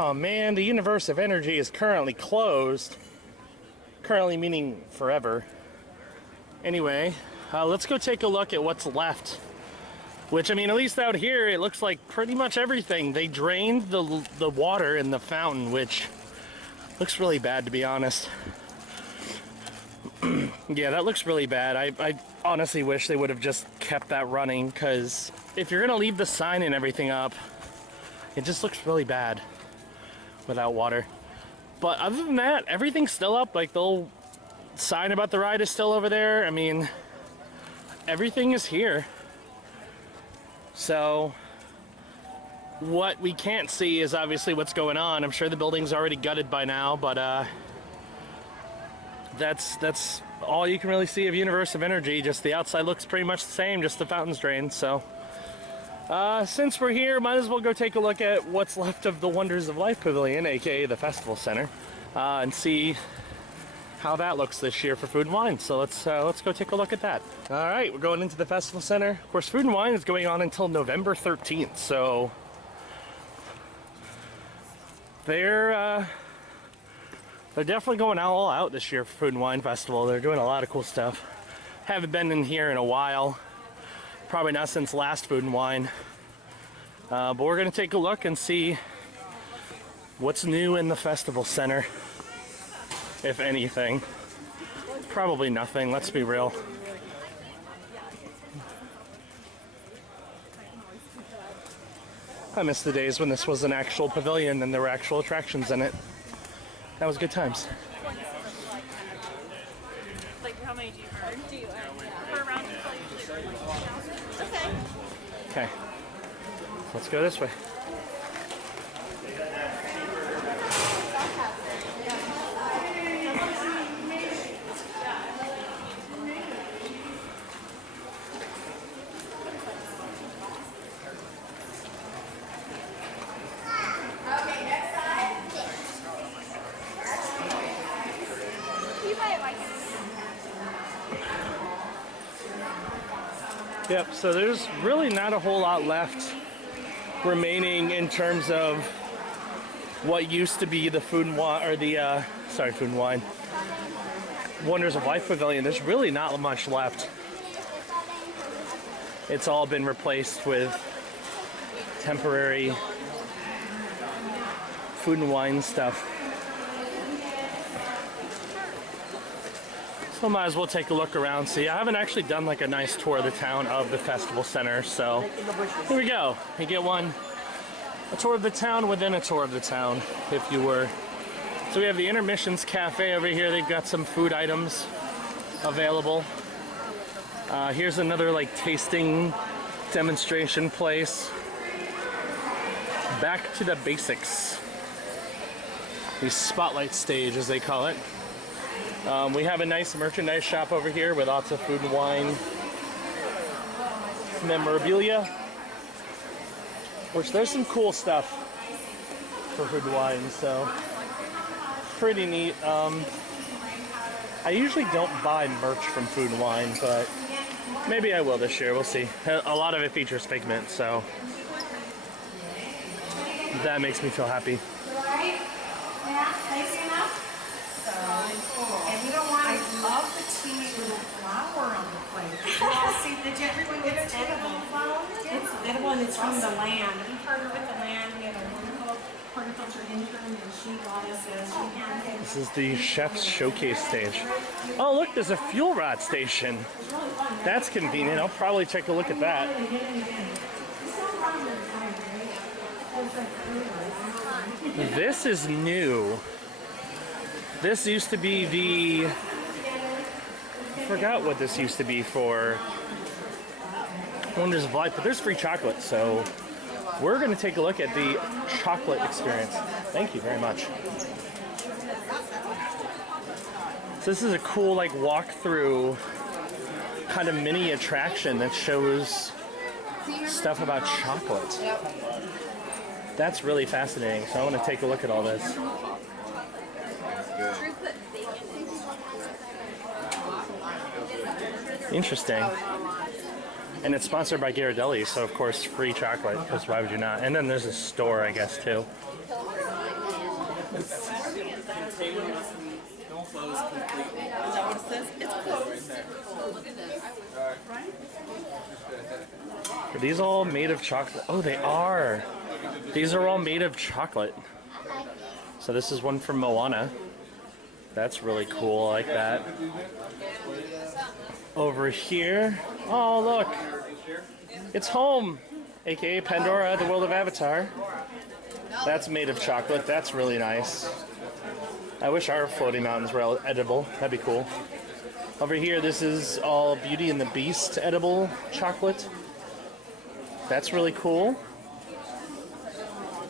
Oh man, the Universe of Energy is currently closed. Currently meaning forever. Anyway, let's go take a look at what's left. Which, I mean, at least out here, it looks like pretty much everything. They drained the water in the fountain, which looks really bad, to be honest. Yeah, that looks really bad. I honestly wish they would have just kept that running, because if you're going to leave the sign and everything up, it just looks really bad without water. But other than that, everything's still up. Like, the little sign about the ride is still over there. I mean, everything is here. So, what we can't see is obviously what's going on. I'm sure the building's already gutted by now, but that's all you can really see of Universe of Energy. Just the outside looks pretty much the same, just the fountain's drained. So, since we're here, might as well go take a look at what's left of the Wonders of Life Pavilion, aka the Festival Center, and see how that looks this year for Food and Wine. So let's go take a look at that. All right, we're going into the Festival Center. Of course, Food and Wine is going on until November 13th, so they're definitely going all out this year for Food and Wine Festival. They're doing a lot of cool stuff. Haven't been in here in a while, probably not since last Food and Wine, but we're gonna take a look and see what's new in the Festival Center. If anything. Probably nothing, let's be real. I miss the days when this was an actual pavilion and there were actual attractions in it. That was good times. Like, how many do you earn? Per round, you usually earn like 2,000. Okay. Okay. Let's go this way. Yep, so there's really not a whole lot left remaining in terms of what used to be the Food and Wine, or the, Food and Wine, Wonders of Life Pavilion. There's really not much left. It's all been replaced with temporary Food and Wine stuff. So might as well take a look around, see. I haven't actually done like a nice tour of the town of the Festival Center, so here we go. You get a tour of the town within a tour of the town, if you were. So we have the Intermissions Cafe over here. They've got some food items available. Here's another like tasting demonstration place. Back to the basics. The spotlight stage, as they call it. We have a nice merchandise shop over here with lots of Food and Wine memorabilia. Which there's some cool stuff for Food and Wine, so pretty neat. I usually don't buy merch from Food and Wine, but maybe I will this year. We'll see. A lot of it features Figment, so that makes me feel happy. And you don't want to love the teeny little flower on the plate. See, did everyone get a edible flower? It's edible and it's from the land. We partner with the land. We have a wonderful horticulture intern and she bought us a This is the Chef's Showcase stage. Oh look, there's a fuel rod station. That's convenient. I'll probably take a look at that. This is new. This used to be the... I forgot what this used to be for Wonders of Life, but there's free chocolate, so we're going to take a look at the chocolate experience. Thank you very much. So this is a cool like walk-through kind of mini attraction that shows stuff about chocolate. That's really fascinating, so I want to take a look at all this. Interesting. And it's sponsored by Ghirardelli, so of course free chocolate, because why would you not? And then there's a store, I guess, too. Are these all made of chocolate? Oh, they are. These are all made of chocolate. So this is one from Moana. That's really cool. I like that. Over here. Oh, look. It's home, aka Pandora, the world of Avatar. That's made of chocolate. That's really nice. I wish our floating mountains were edible. That'd be cool. Over here, this is all Beauty and the Beast edible chocolate. That's really cool.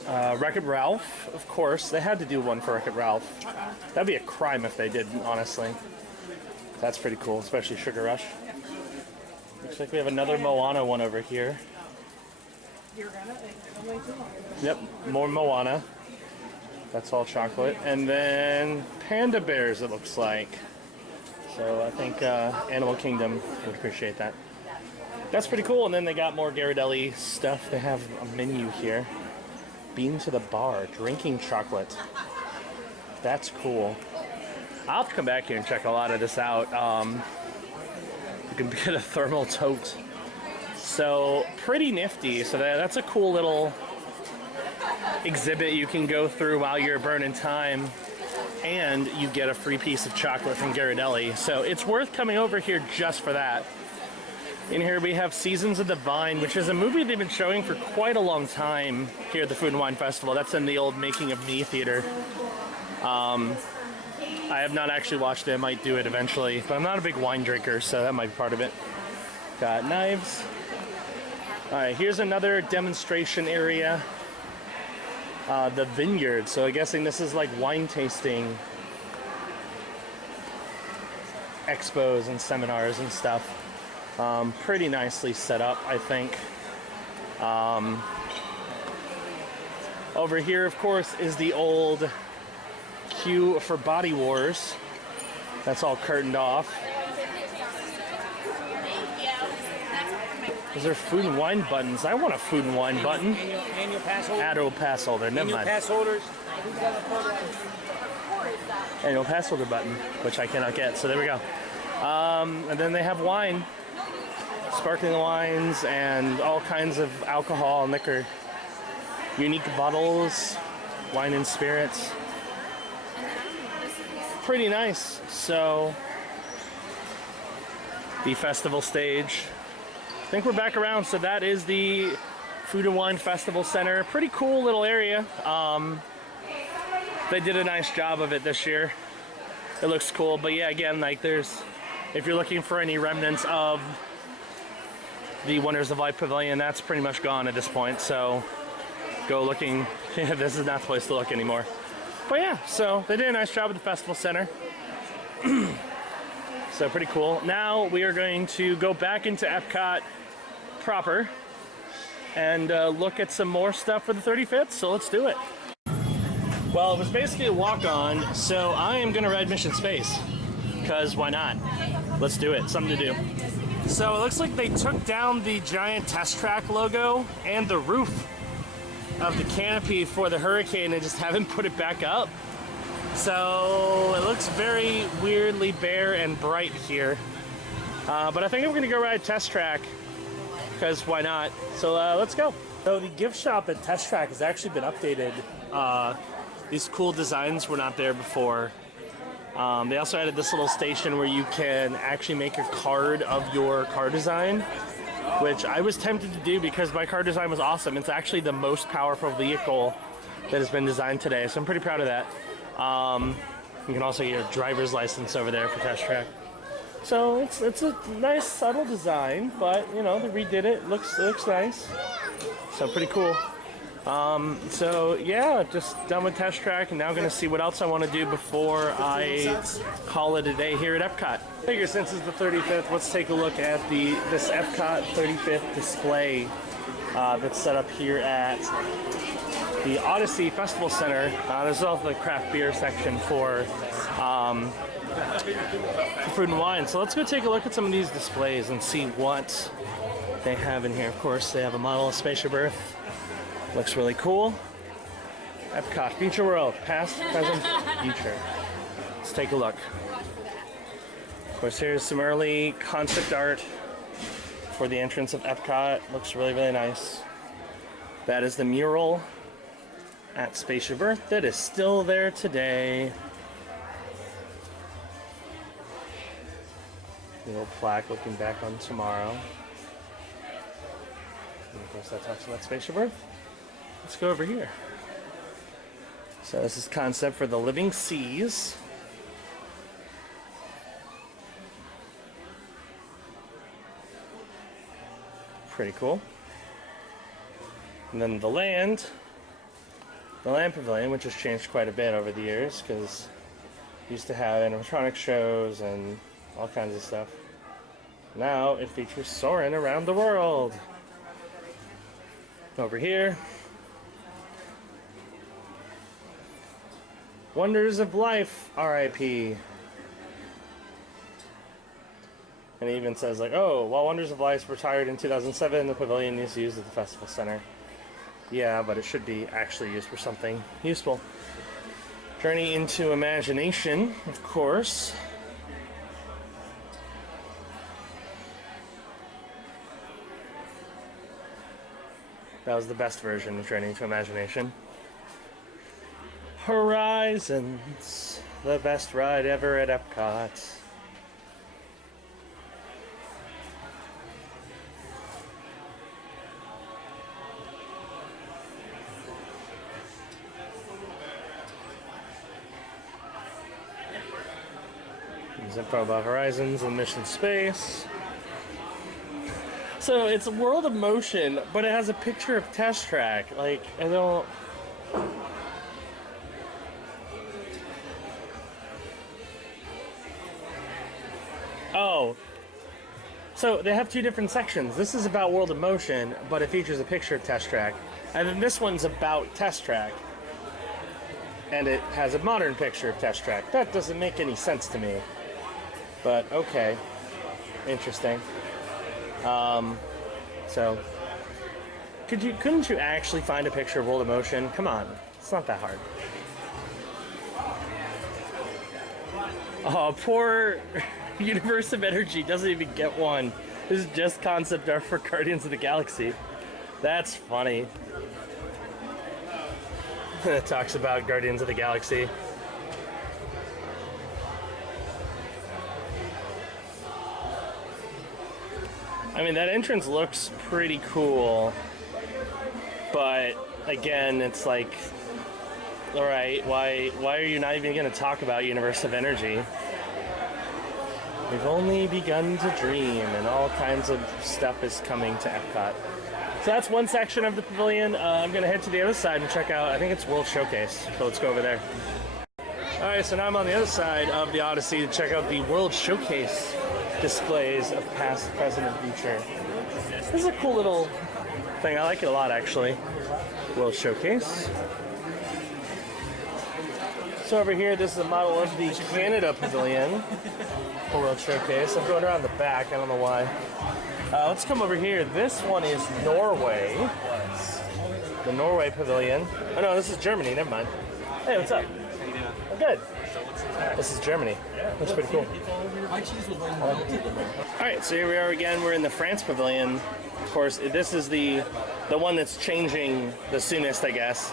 Wreck-It Ralph, of course. They had to do one for Wreck-It Ralph. That'd be a crime if they didn't, honestly. That's pretty cool, especially Sugar Rush. Looks like we have another Moana one over here. Yep, more Moana. That's all chocolate. And then Panda Bears, it looks like. So I think Animal Kingdom would appreciate that. That's pretty cool. And then they got more Ghirardelli stuff. They have a menu here. Bean to the bar, drinking chocolate. That's cool. I'll have to come back here and check a lot of this out. You can get a thermal tote. So pretty nifty. So that's a cool little exhibit you can go through while you're burning time, and you get a free piece of chocolate from Ghirardelli. So it's worth coming over here just for that. In here we have Seasons of the Vine, which is a movie they've been showing for quite a long time here at the Food and Wine Festival. That's in the old Making of Me theater. I have not actually watched it. I might do it eventually, but I'm not a big wine drinker, so that might be part of it. Got knives. All right, here's another demonstration area. The vineyard. So I'm guessing this is like wine tasting expos and seminars and stuff. Pretty nicely set up, I think. Over here, of course, is the old queue for Body Wars. That's all curtained off. Is there food and wine buttons? I want a food and wine button. Annual pass holder. Annual pass holder. Never mind. Pass holders. Annual pass holder button, which I cannot get. So there we go. And then they have wine, sparkling wines, and all kinds of alcohol and liquor. Unique bottles, wine and spirits. Pretty nice. So the festival stage. I think we're back around. So that is the Food and Wine Festival Center. Pretty cool little area. They did a nice job of it this year. It looks cool. But yeah, again, like if you're looking for any remnants of the Wonders of Life Pavilion, that's pretty much gone at this point. So go looking. Yeah, this is not the place to look anymore. But yeah, so they did a nice job at the festival center. So pretty cool. Now we are going to go back into Epcot proper and look at some more stuff for the 35th. So let's do it. Well, it was basically a walk-on, so I am going to ride Mission Space, because why not? Let's do it. Something to do. So it looks like they took down the giant test track logo and the roof of the canopy for the Hurricane and just haven't put it back up. So it looks very weirdly bare and bright here. But I think I'm going to go ride Test Track, because why not? So let's go. So the gift shop at Test Track has actually been updated. These cool designs were not there before. They also added this little station where you can actually make a card of your car design, which I was tempted to do because my car design was awesome. It's actually the most powerful vehicle that has been designed today, so I'm pretty proud of that. You can also get your driver's license over there for Test Track. So it's a nice subtle design, but you know, they redid it. It looks nice. So pretty cool. So yeah, just done with Test Track, and now gonna see what else I want to do before I call it a day here at Epcot. I figure since it's the 35th, let's take a look at this Epcot 35th display that's set up here at the Odyssey Festival Center. There's also the craft beer section for food and wine. So let's go take a look at some of these displays and see what they have in here. Of course, they have a model of Spaceship Earth. Looks really cool. Epcot, Future World, past, present, future. Let's take a look. Of course, here's some early concept art for the entrance of Epcot. Looks really, really nice. That is the mural at Spaceship Earth that is still there today. The little plaque looking back on tomorrow. And of course, that talks about Spaceship Earth. Let's go over here. So this is concept for the Living Seas. Pretty cool. And then the land pavilion, which has changed quite a bit over the years, because it used to have animatronic shows and all kinds of stuff. Now it features soaring around the world. Over here, Wonders of Life, R.I.P. And it even says, like, oh, while Wonders of Life retired in 2007, the pavilion is used at the festival center. Yeah, but it should be actually used for something useful. Journey into Imagination, of course. That was the best version of Journey into Imagination. Horizons, the best ride ever at Epcot. Info about Horizons and Mission Space. So it's a World of Motion, but it has a picture of Test Track. Like, I don't... Oh. So they have two different sections. This is about World of Motion, but it features a picture of Test Track. And then this one's about Test Track. And it has a modern picture of Test Track. That doesn't make any sense to me. But okay, interesting. So couldn't you actually find a picture of World of Motion? Come on, it's not that hard. Oh, poor Universe of Energy doesn't even get one. This is just concept art for Guardians of the Galaxy. That's funny. It talks about Guardians of the Galaxy. I mean, that entrance looks pretty cool, but again, it's like, all right, why are you not even going to talk about Universe of Energy? We've only begun to dream, and all kinds of stuff is coming to Epcot. So that's one section of the pavilion. I'm going to head to the other side and check out, I think it's World Showcase, so let's go over there. All right, so now I'm on the other side of the Odyssey to check out the World Showcase displays of past, present, and future. This is a cool little thing. I like it a lot, actually. World Showcase. So over here, this is a model of the Canada Pavilion for World Showcase. I'm going around the back. I don't know why. Let's come over here. This one is Norway. The Norway Pavilion. Oh no, this is Germany. Never mind. Hey, what's up? I'm good. This is Germany. That's pretty cool. Alright, so here we are again. We're in the France Pavilion. Of course, this is the one that's changing the soonest, I guess.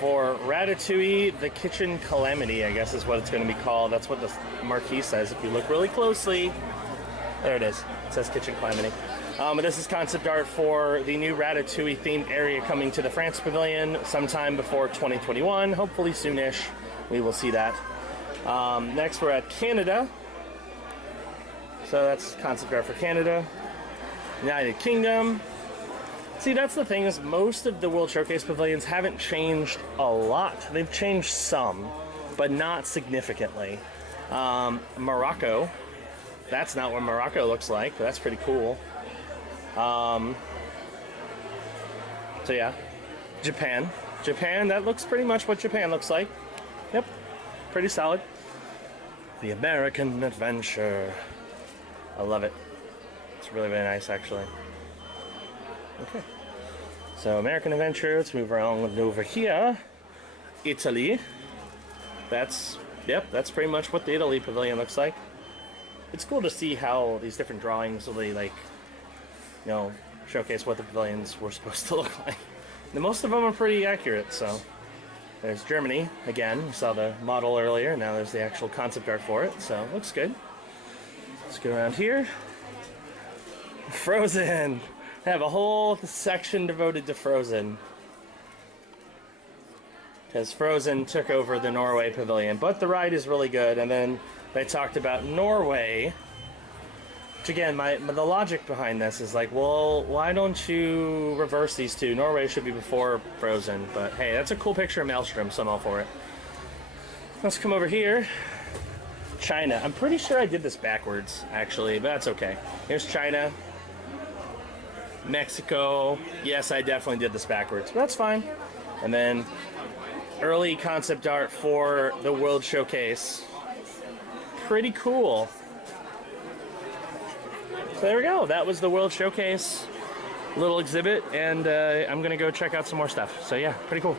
For Ratatouille, the Kitchen Calamity, I guess is what it's going to be called. That's what the marquee says. If you look really closely, there it is. It says Kitchen Calamity. This is concept art for the new Ratatouille themed area coming to the France Pavilion sometime before 2021. Hopefully soonish. We will see that. Next, we're at Canada. So that's concept art for Canada. United Kingdom. See, that's the thing, is most of the World Showcase pavilions haven't changed a lot. They've changed some, but not significantly. Morocco. That's not what Morocco looks like, but that's pretty cool. So yeah. Japan. Japan, that looks pretty much what Japan looks like. Yep, pretty solid. The American Adventure. I love it. It's really, really nice, actually. Okay. So American Adventure, let's move around over here. Italy. That's pretty much what the Italy pavilion looks like. It's cool to see how these different drawings really, like, you know, showcase what the pavilions were supposed to look like. And most of them are pretty accurate, so. There's Germany, again. We saw the model earlier, now there's the actual concept art for it, so looks good. Let's go around here. Frozen! I have a whole section devoted to Frozen. Because Frozen took over the Norway pavilion, but the ride is really good. And then they talked about Norway, which again, the logic behind this is like, well, why don't you reverse these two? Norway should be before Frozen, but hey, that's a cool picture of Maelstrom, so I'm all for it. Let's come over here. China. I'm pretty sure I did this backwards, actually, but that's okay. Here's China. Mexico. Yes, I definitely did this backwards, but that's fine. And then early concept art for the World Showcase. Pretty cool. So there we go. That was the World Showcase little exhibit, and I'm going to go check out some more stuff. So yeah, pretty cool.